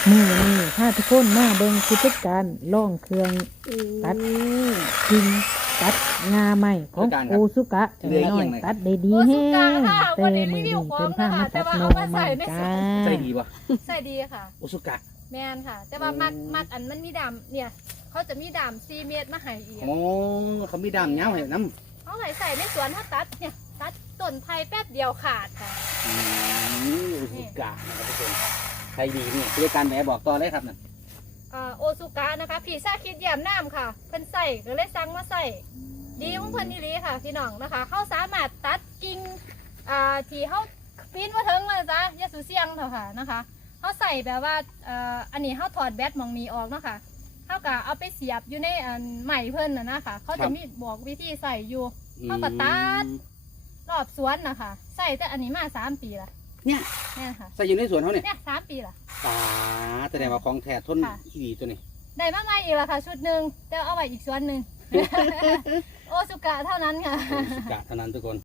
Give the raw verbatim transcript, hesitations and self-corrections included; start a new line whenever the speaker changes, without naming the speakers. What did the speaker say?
มือนี่ถ้าทุกคนมาเบิ่งกิจการล่องเครื่องตัดกิ่งตัดงาใหม่ของโอซุกะเอ๋น้อยตัดได้ดีแฮงแต่มือนี้เพิ่นพามาตัดโนใหม่จ้า
ใส่ดีป่ะ
ใส่ดีค่ะ
โอซุกะ
แมนค่ะ แต่ว่ามักมักอันมันมีดำเนี่ยเขาจะมีดำซีเมตรมาให้อีก
โอ้เขามีดำเงาให้น้
เขาใส่ใส่ในสวนเขาตัดเนี่ยตัดต้นไผ่แป๊บเดียวขาดค่ะ
ำอืมโอซุกะนะครับทุกคนใส่ดีนี่กิจการแหมบอกต่อเลยครับนั่น
อ่าโอซุกะนะคะพี่ชาคิดแย้มน้ำค่ะเพิ่นใส่ก็เลยสั่งมาใส่ดีของเพิ่นนี่ลีค่ะพี่น้องนะคะเขาสามารถตัดกิ่งอ่าที่เขาปีนมาถึงเลยจ้ะอยาสูเสียงเถอะค่ะนะคะเขาใส่แบบว่าอ่าอันนี้เขาถอดแบตมองนี้ออกเนาะค่ะเขาก็เอาไปเสียบอยู่ในอันใหม่เพิ่นนะนะคะเขาจะมีบอกวิธีใส่อยู่เขาก็ตัดรอบสวนนะคะใส่แต่อันนี้มาสามปีละ
เนี่ย
เนี่ยค่ะ
ใส่อยู่ในสวนเขาเนี่ย
เนี่ยสามปีละ
ตาแสดงว่าของแท้ทนอีดีตัวนี้
ได้มาใหม่อีกละค่ะชุดหนึ่งแต่เอาไว้อีกส่วนหนึ่ง โอซุกะเท่านั้นค่ะ
โอซุกะเท่านั้นทุกคน